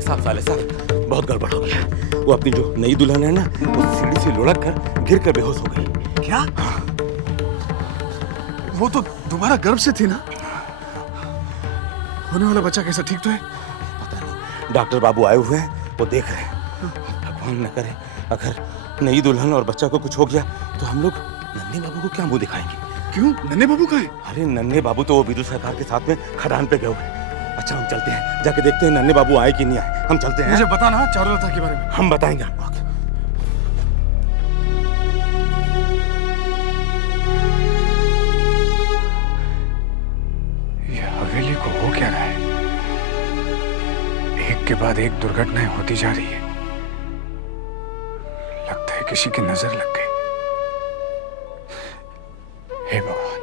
साले साहब, बहुत गड़बड़ हो गया। वो अपनी जो नई दुल्हन है ना, वो सीढ़ी से लुढ़क कर गिर कर बेहोश हो गई। क्या? वो तो दोबारा गर्भ से थी ना? होने वाला बच्चा कैसा, ठीक तो है? पता नहीं, डॉक्टर बाबू आए हुए हैं, वो देख रहे हैं। भगवान न करे अगर नई दुल्हन और बच्चा को कुछ हो गया तो हम लोग नन्हे बाबू को क्या मुंह दिखाएंगे? क्यों, नन्हे बाबू का है? अरे नन्हे बाबू तो वो विदुर सरकार के साथ में खदान पे गए हुए। अच्छा हम चलते हैं, जाके देखते हैं नन्हे बाबू आए कि नहीं आए। हम चलते हैं। मुझे बताना चारुलता के बारे में। हम बताएंगे आपको। ये हवेली को हो क्या रहा है? एक के बाद एक दुर्घटनाएं होती जा रही है। लगता है किसी की नजर लग गई। हे भगवान,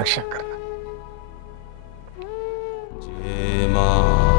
रक्षा करना। जय मां।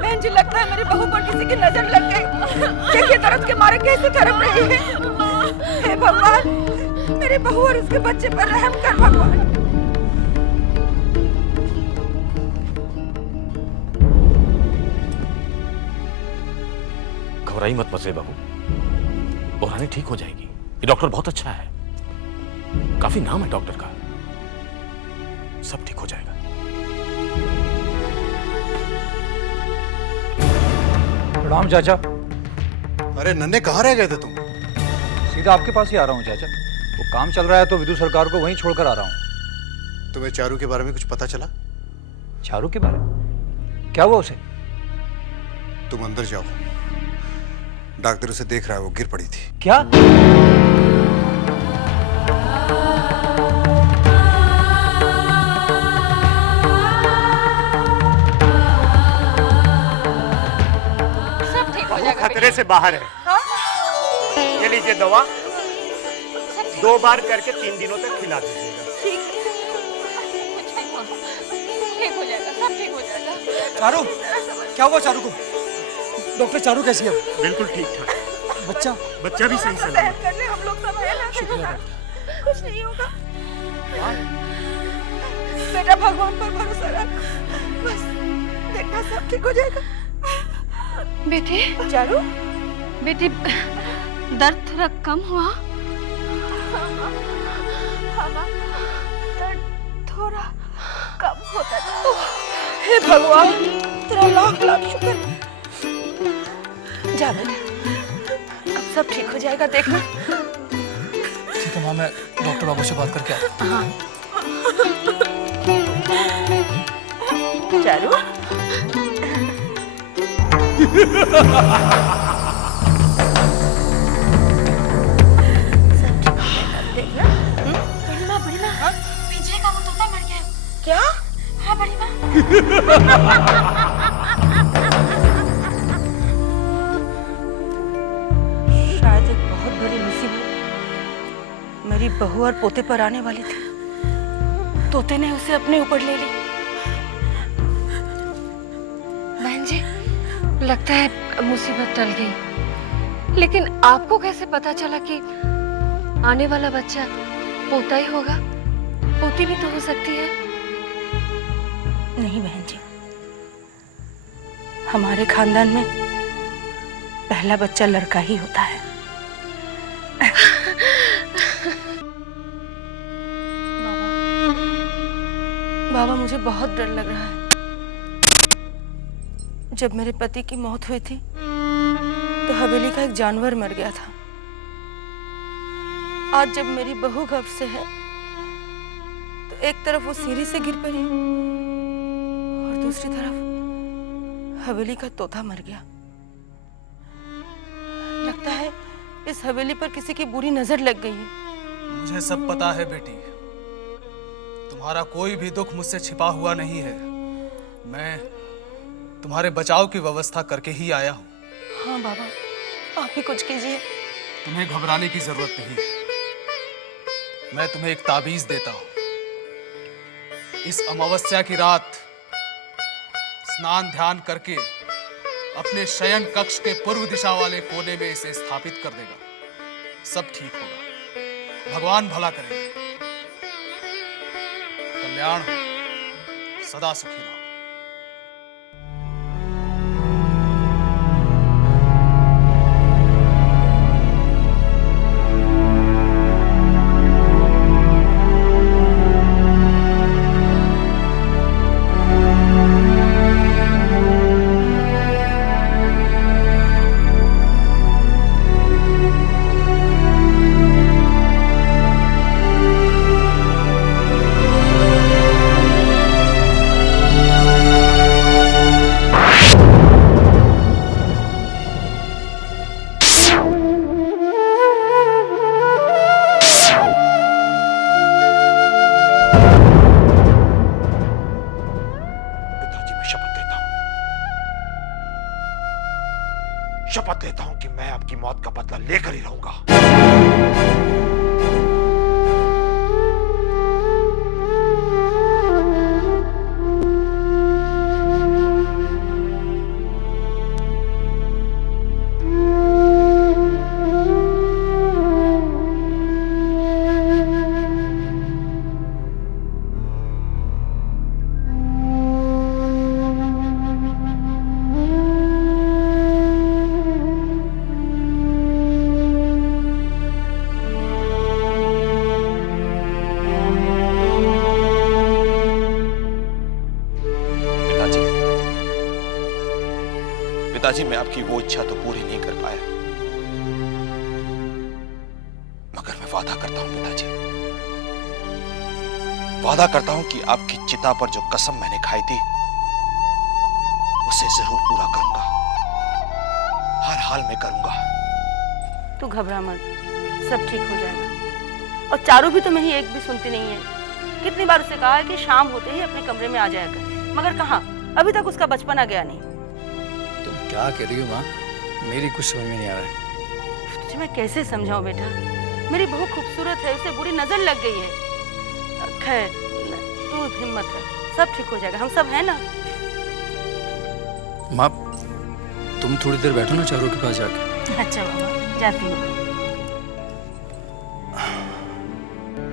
बहन जी, लगता है मेरी बहू पर किसी की नजर लग गई। देखिए दर्द के मारे कैसे तड़प रही है। हे भगवान, मेरी बहू और उसके बच्चे पर रहम कर भगवान। घबराई मत मजे बाबू, बुरहानी ठीक हो जाएगी। ये डॉक्टर बहुत अच्छा है, काफी नाम है डॉक्टर का, सब ठीक हो जाएगा। प्रणाम चाचा। अरे नन्हे, कहाँ रह गए थे तुम? सीधा आपके पास ही आ रहा हूँ चाचा। वो काम चल रहा है तो विदुर सरकार को वहीं छोड़कर आ रहा हूँ। तुम्हें चारू के बारे में कुछ पता चला? चारू के बारे में? क्या हुआ उसे? तुम अंदर जाओ, डॉक्टर उसे देख रहा है, वो गिर पड़ी थी। क्या? खतरे से बाहर है। हाँ? ये लीजिए दवा, 2 बार करके 3 दिनों तक खिला दीजिएगा। ठीक हो जाएगा, सब ठीक हो जाएगा। चारू, क्या हुआ चारू को? डॉक्टर, चारू कैसी है? बिल्कुल ठीक ठाक। बच्चा भी सही सलामत। कर ले, हम लोग सब हैं ना। कुछ नहीं होगा बेटा, भगवान पर भरोसा रख, बस देखना सब ठीक हो जाएगा। बेटे, चारू, बेटे दर्द थोड़ा कम हुआ? दर्द थोड़ा कम होता है। हे भगवान, तेरा लाख लाख शुक्र। जा बेटा, अब सब ठीक हो जाएगा, देखना। ठीक है माँ, मैं डॉक्टर बाबू से बात करके आता हूँ। हाँ। चारू, बड़ी माँ, पिंजरे का वो तोता मर गया। क्या? हाँ बड़ी माँ। शायद एक बहुत बड़ी मुसीबत मेरी बहू और पोते पर आने वाली थी। तोते ने उसे अपने ऊपर ले ली। बहन जी, लगता है मुसीबत टल गई, लेकिन आपको कैसे पता चला कि आने वाला बच्चा पोता ही होगा? पोती भी तो हो सकती है। नहीं बहन जी, हमारे खानदान में पहला बच्चा लड़का ही होता है। बाबा, मुझे बहुत डर लग रहा है। जब मेरे पति की मौत हुई थी तो हवेली का एक जानवर मर गया था। आज जब मेरी बहू घर से है तो एक तरफ वो सीढ़ी से गिर पड़ी और दूसरी तरफ हवेली का तोता मर गया। लगता है इस हवेली पर किसी की बुरी नजर लग गई है। मुझे सब पता है बेटी, तुम्हारा कोई भी दुख मुझसे छिपा हुआ नहीं है। मैं तुम्हारे बचाव की व्यवस्था करके ही आया हूँ। हाँ बाबा, आप ही कुछ कीजिए। तुम्हें घबराने की जरूरत नहीं। मैं तुम्हें एक ताबीज देता हूँ। इस अमावस्या की रात स्नान ध्यान करके अपने शयन कक्ष के पूर्व दिशा वाले कोने में इसे स्थापित कर देगा। सब ठीक होगा, भगवान भला करेंगे। कल्याण हो, सदा सुखी रहो। शपथ लेता हूं कि मैं आपकी मौत का बदला लेकर ही रहूंगा। पिताजी, मैं आपकी वो इच्छा तो पूरी नहीं कर पाया, मगर मैं वादा करता हूं पिताजी, वादा करता हूं कि आपकी चिता पर जो कसम मैंने खाई थी उसे जरूर पूरा करूंगा, हर हाल में करूंगा। तू घबरा मत, सब ठीक हो जाएगा। और चारू भी तो मेरी एक भी सुनती नहीं है। कितनी बार उसे कहा है कि शाम होते ही अपने कमरे में आ जाया कर, मगर कहाँ, अभी तक उसका बचपना गया नहीं। तुम क्या कह रही हो माँ? मेरी कुछ समझ में नहीं आ रहा है। तुझे मैं कैसे समझाऊं बेटा, मेरी बहू खूबसूरत है, उसे बुरी नजर लग गई है। खैर तू हिम्मत रख, सब ठीक हो जाएगा, हम सब हैं ना। माँ तुम थोड़ी देर बैठो ना चारों के पास जाके। अच्छा बाबा, जाती हूँ।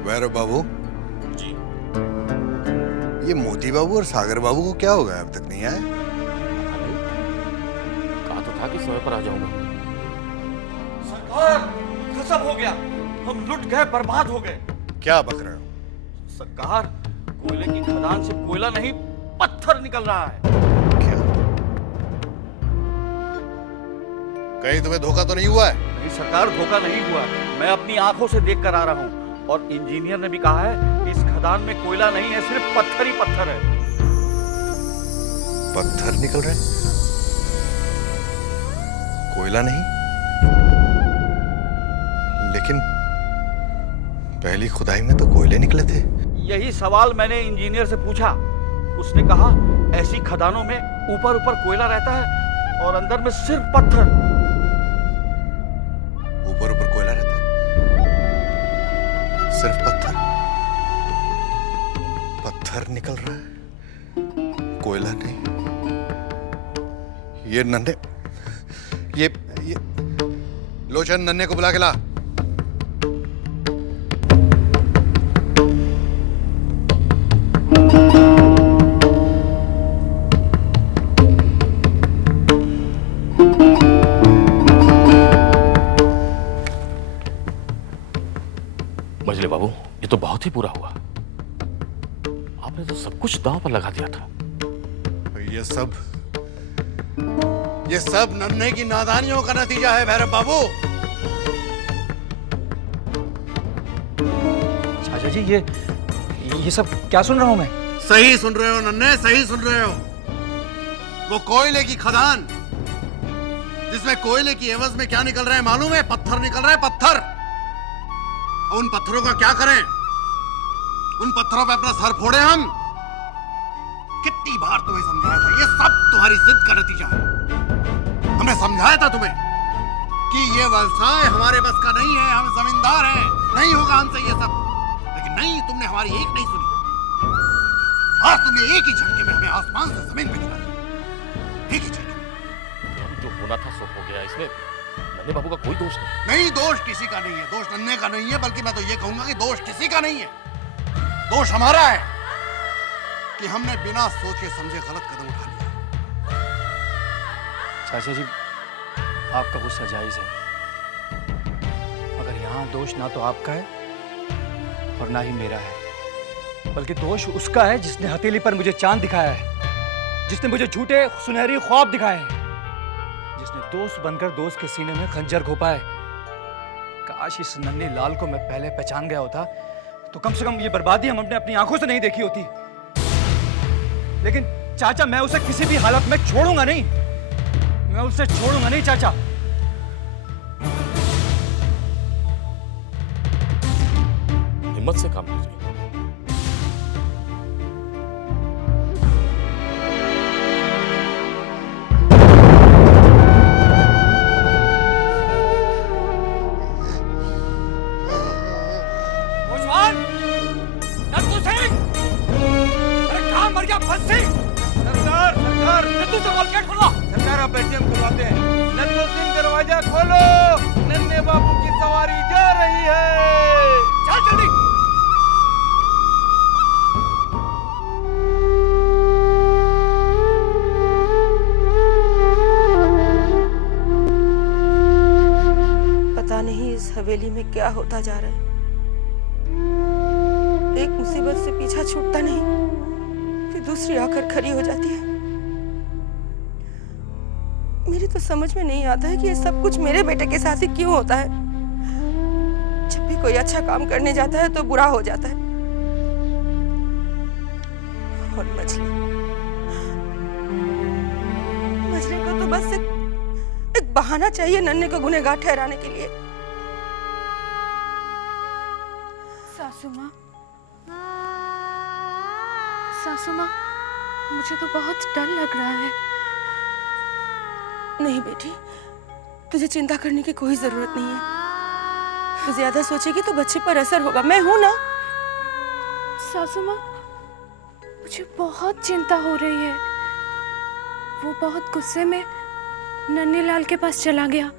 वैरव बाबू जी, ये मोती बाबू और सागर बाबू को क्या हो गया, अब तक नहीं आए? कहा तो था कि समय पर आ जाऊंगा। सरकार, गजब हो गया, हम लुट गए, बर्बाद हो गए। क्या बक रहे हो? सरकार, कोयले की खदान से कोयला नहीं, पत्थर निकल रहा है। क्या? कहीं तुम्हें धोखा तो नहीं हुआ है? नहीं सरकार, धोखा नहीं हुआ, मैं अपनी आंखों से देख कर आ रहा हूँ। और इंजीनियर ने भी कहा है कि इस खदान में कोयला नहीं है, सिर्फ पत्थर ही पत्थर है। पत्थर निकल रहे, कोयला नहीं? लेकिन पहली खुदाई में तो कोयले निकले थे। यही सवाल मैंने इंजीनियर से पूछा। उसने कहा ऐसी खदानों में ऊपर ऊपर कोयला रहता है और अंदर में सिर्फ पत्थर। ऊपर ऊपर कोयला रहता है, सिर्फ पत्थर? पत्थर निकल रहा है, कोयला नहीं। ये नन्हे, ये लोचन, नन्हे को बुला के ला। मजले बाबू, ये तो बहुत ही बुरा हुआ। आपने तो सब कुछ दांव पर लगा दिया था। ये सब ये सब नन्हे की नादानियों का नतीजा है भैरव बाबू। चाचा जी ये सब क्या सुन रहा हूं मैं? सही सुन रहे हो नन्हे, सही सुन रहे हो। वो कोयले की खदान, जिसमें कोयले की एवज में क्या निकल रहा है मालूम है? पत्थर निकल रहा है, पत्थर। और उन पत्थरों का क्या करें? उन पत्थरों पे अपना सर फोड़े हम? कितनी बार तुम्हें समझाया था, ये सब तुम्हारी जिद का नतीजा है। हमने समझाया था तुम्हें कि ये व्यवसाय हमारे बस का नहीं है, हम जमींदार हैं, नहीं होगा हमसे ये सब। लेकिन नहीं, तुमने हमारी एक नहीं सुनी। आज तुमने एक ही झटके में हमें आसमान से जमीन पे गिरा दिया। एक ही झटके में। जो होना था सो हो गया। इसमें नन्हे बाबू का कोई दोष नहीं। नहीं, दोष किसी का नहीं है, दोष नन्हे का नहीं है, बल्कि मैं तो ये कहूंगा कि दोष किसी का नहीं है। दोष हमारा है कि हमने बिना सोचे समझे गलत कदम उठा लिया। चाचा जी, आपका गुस्सा जायज है, मगर यहाँ दोष ना तो आपका है और ना ही मेरा है, बल्कि दोष उसका है जिसने हथेली पर मुझे चांद दिखाया है, जिसने मुझे झूठे सुनहरी ख्वाब दिखाए हैं, जिसने दोस्त बनकर दोस्त के सीने में खंजर घोपा है। काश इस नन्हे लाल को मैं पहले पहचान गया होता तो कम से कम ये बर्बादी हम अपनी आंखों से नहीं देखी होती। लेकिन चाचा, मैं उसे किसी भी हालत में छोड़ूंगा नहीं, मैं उसे छोड़ूंगा नहीं चाचा। हिम्मत से काम लीजिए। सरकार आप बैठिए, हम करवाते हैं। नन्नू सिंह, दरवाजा खोलो, नन्हे बाबू की सवारी जा रही है। चल जल्दी। पता नहीं इस हवेली में क्या होता जा रहा है। एक मुसीबत से पीछा छूटता नहीं, फिर दूसरी आकर खड़ी हो जाती है। मेरी तो समझ में नहीं आता है कि ये सब कुछ मेरे बेटे के साथ ही क्यों होता है। जब भी कोई अच्छा काम करने जाता है तो बुरा हो जाता है। और मछली को तो बस एक बहाना चाहिए नन्हे को गुनहगार ठहराने के लिए। सासू माँ, मुझे तो बहुत डर लग रहा है। नहीं बेटी, तुझे चिंता करने की कोई जरूरत नहीं है। ज्यादा सोचेगी तो बच्चे पर असर होगा। मैं हूं ना। सासू माँ, मुझे बहुत चिंता हो रही है। वो बहुत गुस्से में नन्हे लाल के पास चला गया।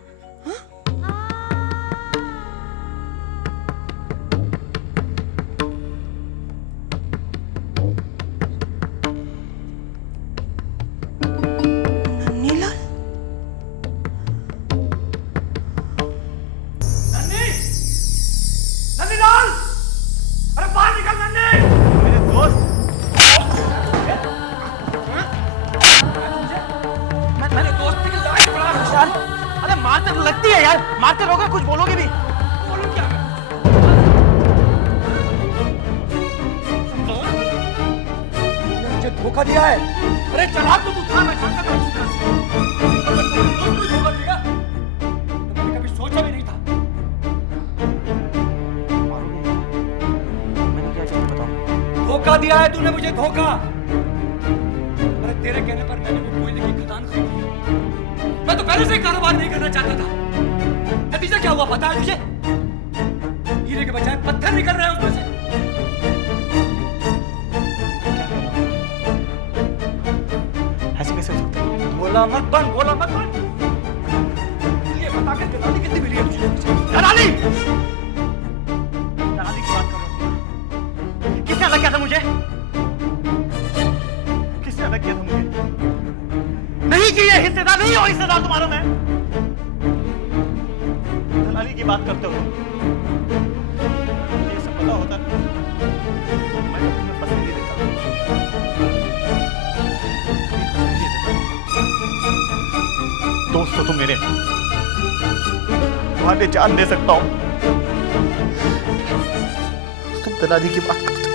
लगती है यार, मारते रहोगे, कुछ बोलोगे भी। बोलो क्या? मुझे धोखा दिया है। अरे चला तो तू था, मैं जानता था अच्छी तरह से। तुमने धोखा दिया तो मैंने कभी सोचा भी नहीं था। मैंने क्या चाहिए बताओ? धोखा दिया है तूने मुझे, धोखा। अरे तेरे कहने पर मैंने वो कोयले की खदान खरीदी। मैं तो पहले से कारोबार नहीं करना चाहता था। नतीजा क्या हुआ पता है तुझे? हीरे के बजाय पत्थर निकल रहे हैं उसमें से। ऐसे कैसे हो सकता है? गोला मत बन, गोला मत बन। ये बता के दलाली कितनी मिली है तुझे? दलाली! दलाली की बात कर रहे हो? किसने अलग किया था मुझे? किसने अलग किया था मुझे? नहीं कि ये हिस्सेदार नहीं हो, हिस्सेदार तुम्हारा मैं। दलाली की बात करते हो। ये सब पता होता ना, मैं तो तुम्हें फंस नहीं देता। तुम मेरे, तुम्हारे जान दे सकता हूं। तुम दलाली की बात करते हो।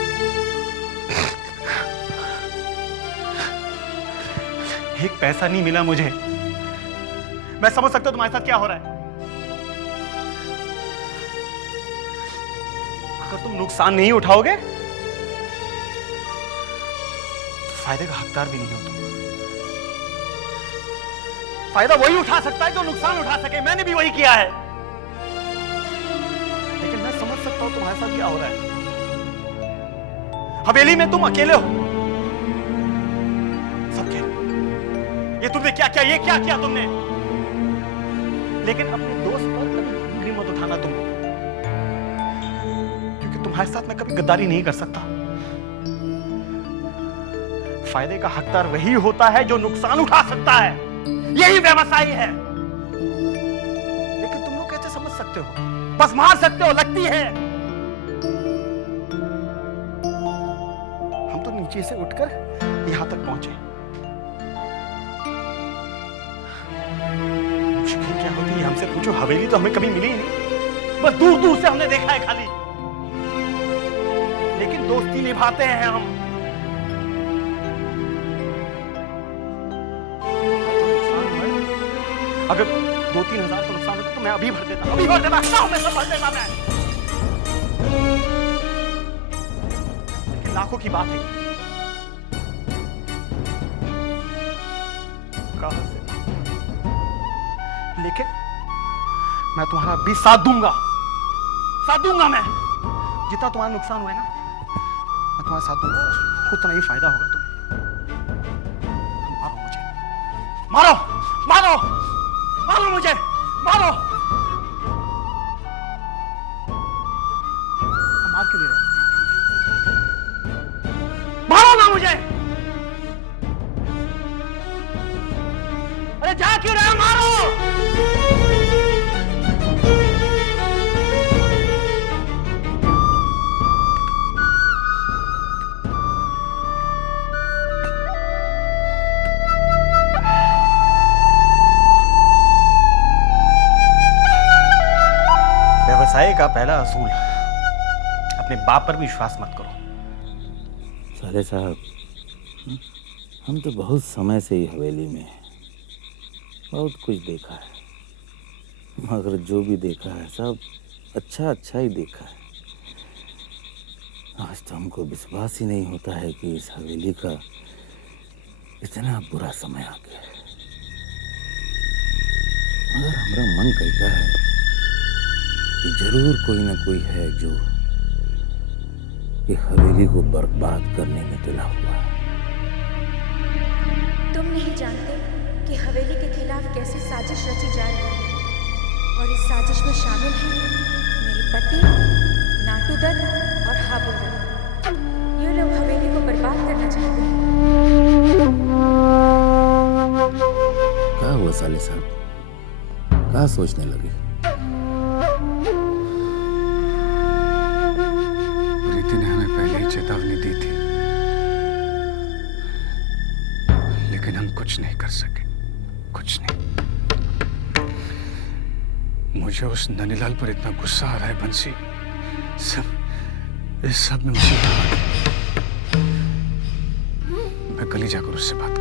एक पैसा नहीं मिला मुझे। मैं समझ सकता हूं तुम्हारे साथ क्या हो रहा है। अगर तुम नुकसान नहीं उठाओगे तो फायदे का हकदार भी नहीं हो तुम। फायदा वही उठा सकता है जो नुकसान उठा सके। मैंने भी वही किया है, लेकिन मैं समझ सकता हूं तुम्हारे साथ क्या हो रहा है। हवेली में तुम अकेले हो। सब कह ये तुमने क्या किया, ये क्या किया तुमने, लेकिन अपने दोस्त पर कभी उंगली मत उठाना तुम, क्योंकि तुम्हारे साथ मैं कभी गद्दारी नहीं कर सकता। फायदे का हकदार वही होता है जो नुकसान उठा सकता है। यही व्यवसायी है। लेकिन तुम लोग कैसे समझ सकते हो, बस मार सकते हो, लगती है। हम तो नीचे से उठकर यहां तक पहुंचे। मुश्किल क्या होती है हमसे पूछो। हवेली तो हमें कभी मिली ही नहीं, बस दूर दूर से हमने देखा है खाली। लेकिन दोस्ती निभाते हैं हम। अगर 2-3 हजार का नुकसान होता तो मैं अभी भर देता, अभी भर देता, मैं सब भर देता मैं। लेकिन लाखों की बात है, कहां से। लेकिन मैं तुम्हारा भी साथ दूंगा मैं। जितना तुम्हारा नुकसान हुआ है ना, मैं तुम्हारा साथ दूंगा, उतना ही फायदा होगा तुम्हें। मारो मुझे, मारो मारो मारो मुझे, मारो। मार क्यों ले रहे हो? मारो ना मुझे। अरे जा क्यों रहे हो, मारो। व्यवसाय का पहला असूल, अपने बाप पर विश्वास मत करो। साले साहब, हम तो बहुत समय से ही हवेली में हैं, बहुत कुछ देखा है, मगर जो भी देखा है सब अच्छा ही देखा है। आज तो हमको विश्वास ही नहीं होता है कि इस हवेली का इतना बुरा समय आ गया है। मगर हमारा मन कहता है कि जरूर कोई ना कोई है जो ये हवेली को बर्बाद करने में तुला हुआ है। तुम नहीं जानते कि हवेली के खिलाफ कैसी साजिश रची जा रही है, और इस साजिश में शामिल हैं मेरे पति, नाटू दत्त और हाबुल दत्त। ये लोग हवेली को बर्बाद करना चाहते हैं। क्या हुआ साले साहब, क्या सोचने लगे? प्रीति ने हमें पहले ही चेतावनी दी थी, लेकिन हम कुछ नहीं कर सके, कुछ नहीं। मुझे उस ननीलाल पर इतना गुस्सा आ रहा है बंसी, इस सब में मुझे मैं कल ही जाकर उससे बात